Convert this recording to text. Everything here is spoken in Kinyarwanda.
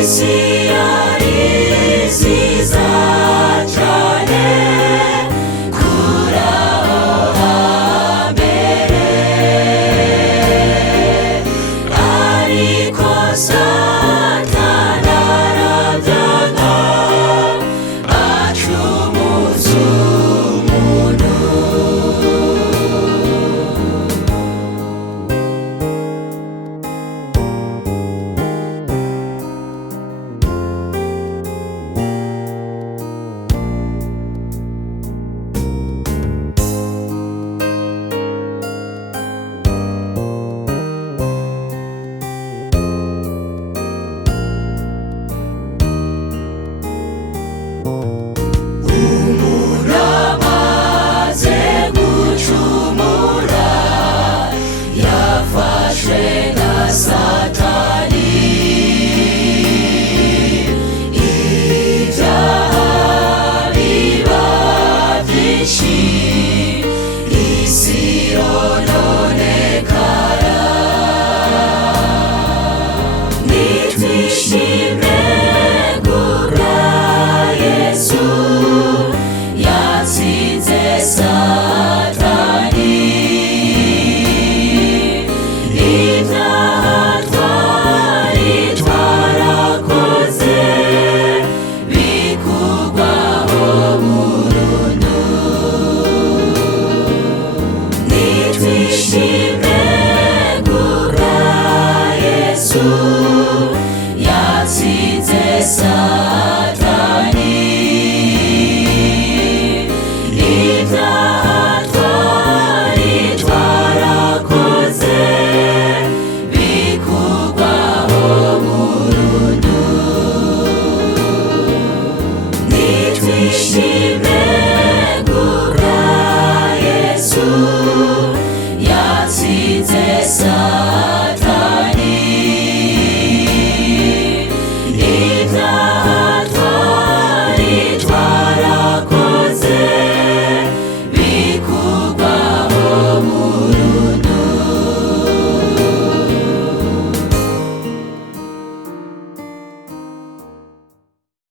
isi yari nziza cyane kuri aho hambere, ariko Satani arabyanga acumuza umuntu. Amaze gucumura yafashwe na Satani, ibyaha biba byinshi, isi yononekara. Nitwishime kubwa Yesu yatsinze Satani, ibyaha twari twarakoze bikurwaho burundu. Nitwishime kubwa Yesu yatsinze Satani, ibyaha twari twarakoze bikurwaho burundu. Nitwishime kubwa Yesu yatsinze Satani.